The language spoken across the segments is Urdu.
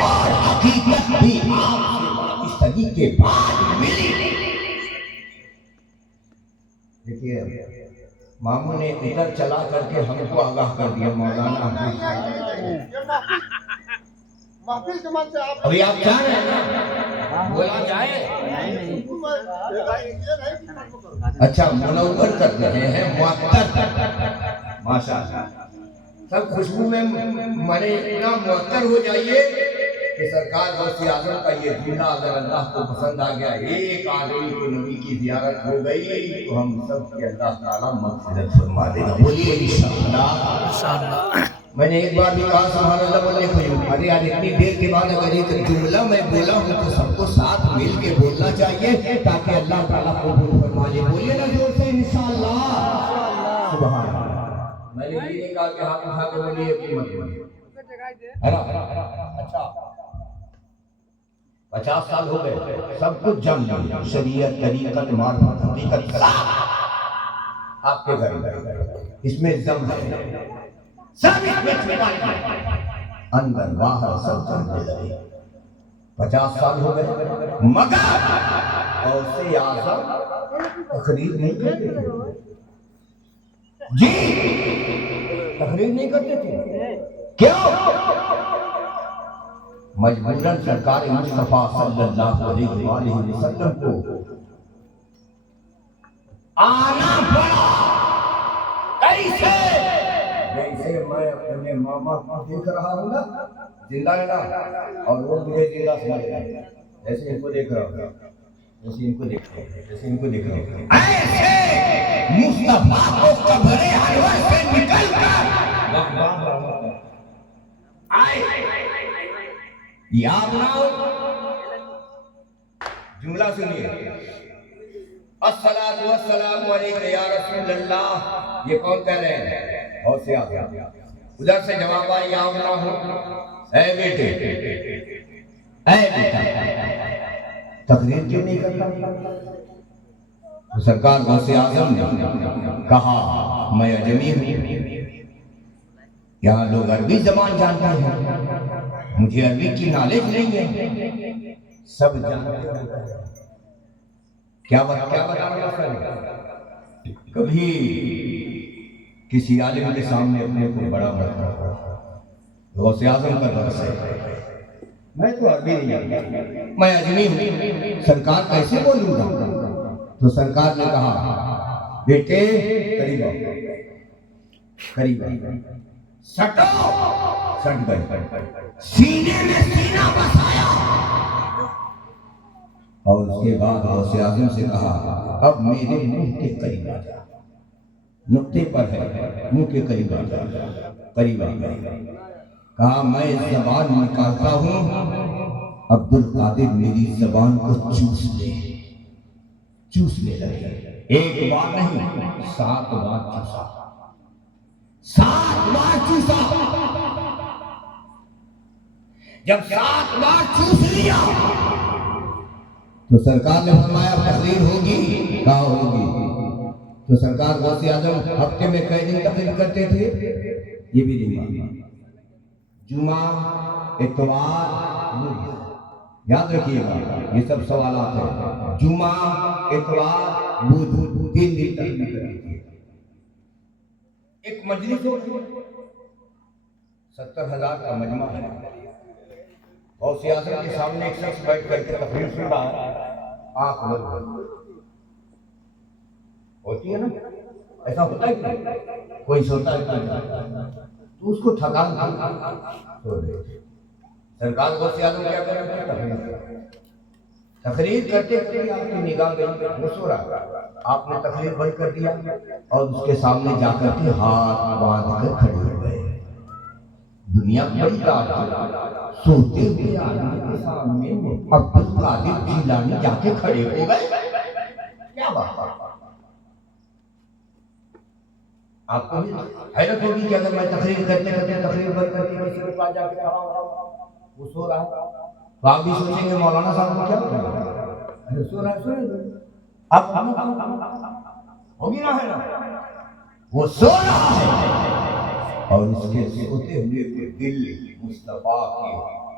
اور حقیقت بھی آپ سے وابستگی کے بعد ملی۔ دیکھیے ماموں نے ادھر چلا کر کے ہم کو آگاہ کر دیا مولانا ابھی آپ چاہ رہے ہیں نا بولا جائے؟ اچھا منور کر رہے ہیں معطر، ماشاءاللہ سب خوشبو میں مرے اتنا معطر ہو جائیے کہ سرکار غوث اعظم کا یہ جملہ اگر اللہ کو پسند آ گیا، ایک آدمی کو نبی کی زیارت ہو گئی تو ہم سب کی اللہ تعالیٰ مغفرت فرما دے گا۔ بولیے انشاءاللہ۔ میں نے ایک بار بھی کہا سبحان اللہ بولنے کو، ارے یار اتنی دیر کے بعد اگر ایک جملہ میں بولا ہوں تو سب کو ساتھ مل کے بولنا چاہیے تاکہ اللہ تعالیٰ قبول فرما لے۔ بولیے نا زور سے انشاءاللہ، سبحان اللہ۔ میں نے یہ نہیں کہا کہ ہاتھ اٹھا کے بولیے کہ مت بولیے، اچھا 50 سال ہو گئے سب کچھ جان لیا، شریعت طریقت معرفت حقیقت آپ کے گھر میں اس میں ضم ہے، سب اس میں چھپا ہے، اندر باہر سب جاننے لگے۔ 50 سال ہو گئے مگر غوث اعظم تقریر نہیں کرتے تھے، جی تقریر نہیں کرتے تھے، کیوں؟ مجبوراً سرکار مصطفیٰ صلی اللہ علیہ وآلہ وسلم کو آنا پڑا۔ کیسے؟ جیسے میں اپنے ماما کو دیکھ رہا ہوں نا زندہ ہے نا، اور وہ مجھے زندہ سمجھ رہے ہیں، جیسے ان کو دیکھ رہا ہوں، جیسے ان کو دیکھ رہا ہوں، جیسے ان کو دیکھ رہا ہوں، ایسے مصطفیٰ کو قبر انور سے نکل کر آئے۔ یاد نہ ہو جملہ سنیے، الصلاۃ والسلام علیک یا رسول اللہ، یہ کون کہہ رہے ہیں؟ غوث اعظم۔ ادھر سے جواب آئے، یاد نہ ہو اے بیٹے، اے بیٹا تقریر کیوں نہیں کرتا؟ تو سرکار غوث اعظم نے کہا میں اجمی ہوں، یہاں لوگ عربی زبان جانتے ہیں، مجھے عربی کی نالج نہیں ہے، سب جانتے ہیں۔ کیا بتانا ہے؟ کبھی کسی عالم کے سامنے اپنے کو بڑا مت کرو، غوث اعظم کا درس ہے، میں تو عربی نہیں جانتا، میں اجمی ہوں، سرکار کیسے بولوں گا؟ تو سرکار نے کہا بیٹے قریب آؤ، قریب آؤ، سٹو، سٹ گئے، سینے میں سینہ بسایا، اور اس کے بعد غوث اعظم سے کہا اب میرے منہ کے قریب آ جا، نقطے پر ہے، منہ کے قریب آ جا، قریب آ گئے، کہا میں زبان نکالتا ہوں، عبد القادر میری زبان کو چوسنے لگے، ایک بار نہیں 7 بار چوسا، 7 بار چوسا، جب 7 بار چوس لیا تو سرکار نے فرمایا تقریر ہوگی؟ کہا ہوگی۔ تو سرکار غوث اعظم ہفتے میں کئی دن تقریر کرتے تھے؟ یہ بھی نہیں معلوم، جمعہ اتوار بدھ، یاد رکھیے گا یہ سب سوالات ہیں، جمعہ اتوار بدھ 3 دن تقریر کرتے تھے۔ ایک مجلس ہو 70,000 کا مجمع ہے، غوث اعظم کے سامنے ایک شخص بیٹھ کر کے تقریر سن رہا ہے، آنکھ بند ہوتی ہے نا، ایسا ہوتا ہے کہ کوئی سوتا ہے تو اس کو تھکان سو رہے، سرکار غوث اعظم کیا کر رہے تھے؟ تقریر کرتے کرتے آپ کی نگاہ گئی، وہ سو رہا، آپ نے تقریر بند کر دیا اور اس کے سامنے جا کر کے ہاتھ باندھ کر کھڑے ہو گئے۔ دنیا بڑی تعجب، سوتے ہوئے آدمی کے سامنے عبد القادر جیلانی جا کے کھڑے ہو گئے، کیا بات ہے؟ آپ کو بھی حیرت ہوگی کہ اگر میں تقریر کرتے کرتے تقریر بند کر کے کسی کے پاس جا کے کھڑا ہوں، وہ سو رہا ہے، تو آپ بھی سوچیں گے مولانا صاحب کو کیا ہوگا، سو رہا ہے، سو رہا ہے، اب ہوگی نا، ہے نا، وہ سو رہا ہے، اور اس کے سوتے ہوئے کے دل مصطفیٰ کی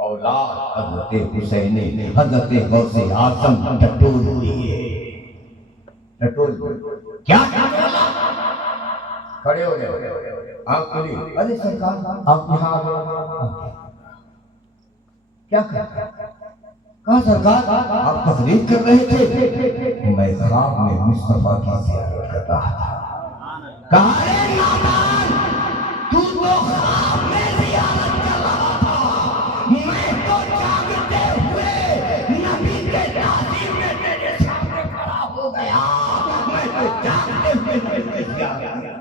اولاد حضرت حسین حضرت غوث اعظم ٹٹول دیے. ٹٹول کیا کھڑے ہو گئے, آپ کھلی, ارے سرکار آپ یہاں آ گئے, کیا کہا سرکار آپ تقریر کر رہے تھے؟ میں خواب میں مصطفیٰ کی زیارت کر رہا تھا. کہا اے نادان, تو خواب میں زیارت کر رہا تھا, میں تو جاگتے ہوئے نبی کے تعظیم میں تیرے سامنے کھڑا ہو گیا, میں تو جاگتے ہوئے نبی کی زیارت کر رہا.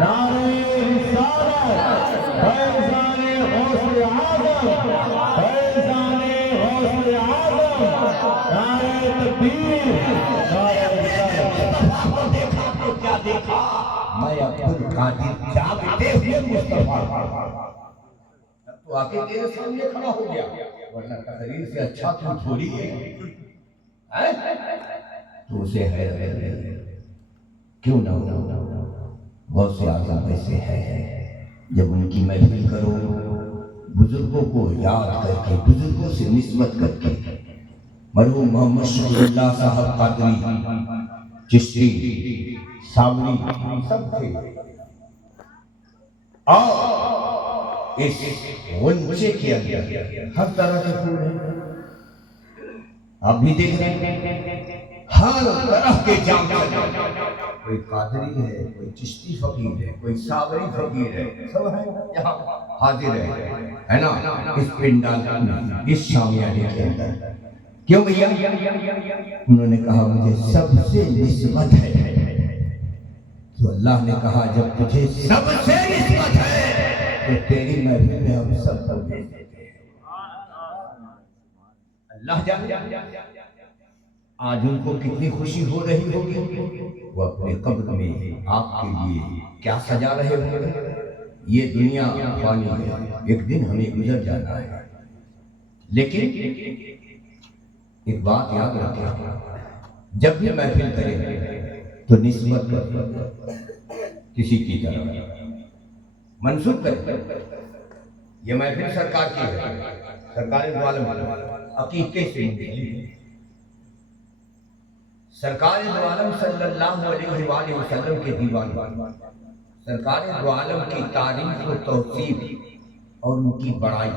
نعرہ رسالت, فیضان غوث اعظم, فیضان غوث اعظم, نعرہ تکبیر, نعرہ رسالت. دیکھا تو کیا دیکھا, میں عبدالقادر جاگتے ہوئے مصطفیٰ تو آ کے تیرے سامنے کھڑا ہو گیا, ورنہ تقریر سے اچھا تو تھوڑی ہے. تو اسے حیرت ہے, کیوں نہ ہو غوث اعظم ایسے ہے, جب ان کی محفل کرو بزرگوں کو یاد کر کے, بزرگوں سے نسبت کر کے, مرحوم محمد شفیع اللہ صاحب قادری, چشتی, سامری سب تھے, اور اس غنچے کے اندر ہر طرح کے پھول ہیں, آپ بھی دیکھ رہے ہیں, ہر طرح کے جام, کوئی قادری ہے, کوئی چشتی فقیر ہے, کوئی ساوری فقیر ہے, سب ہے یہاں حاضر ہے نا اس پنڈال میں, اس شامیانے کے اندر. کیوں بھیا؟ انہوں نے کہا مجھے سب سے نسبت ہے, تو اللہ نے کہا جب تجھے سب سے نسبت ہے تو تیری محفل میں ہم سب کو بھیج دیتے ہیں. اللہ جانے آج ان کو کتنی خوشی ہو رہی ہوگی, وہ اپنے قبر میں آپ کے لیے کیا سجا رہے ہوں گے. یہ دنیا فانی ہے, ایک دن ہمیں گزر جانا ہے, لیکن ایک بات یاد رکھیں, جب بھی محفل کریں تو نسبت کریں, کسی کی طرف منسوب کریں. یہ محفل سرکار کی ہے, سرکار دو عالم عقیقے سے سرکار دو عالم صلی اللہ علیہ وآلہ وسلم کے دیوان, سرکار دو عالم کی تعریف و توصیف اور ان کی بڑائی,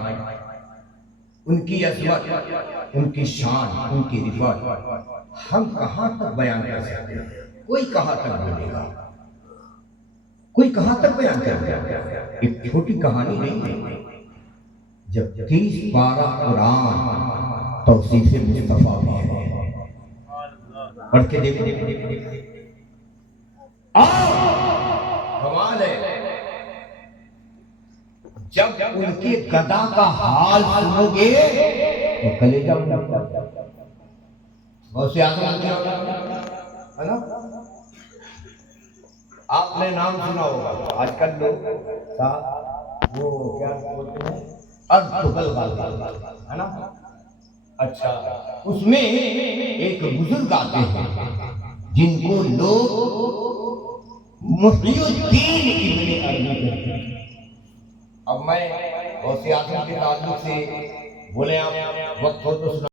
ان کی عظمت, ان کی شان, ان کی رفعت ہم کہاں تک بیان کر سکتے ہیں؟ کوئی کہاں تک بولے گا, کوئی کہاں تک بیان کرے گا. ایک چھوٹی کہانی نہیں ہے, جب 30 پارہ قرآن توصیف مصطفیٰ میں ہے, پڑھ کے دیکھو, کمال ہے. جب ان کے گدا کا حال سنو گے تو کلیجہ غوث اعظم ہے نا, آپ نے نام سنا ہوگا. آج کل لوگ وہ کیا بولتے ہیں, ہے نا. اچھا, اس میں ایک بزرگ آتے ہیں جن کو لوگ محی الدین ابن عربی کہتے ہیں. اب میں غوث اعظم کے تعلق سے بولے, آپ وقت ہو تو سنا.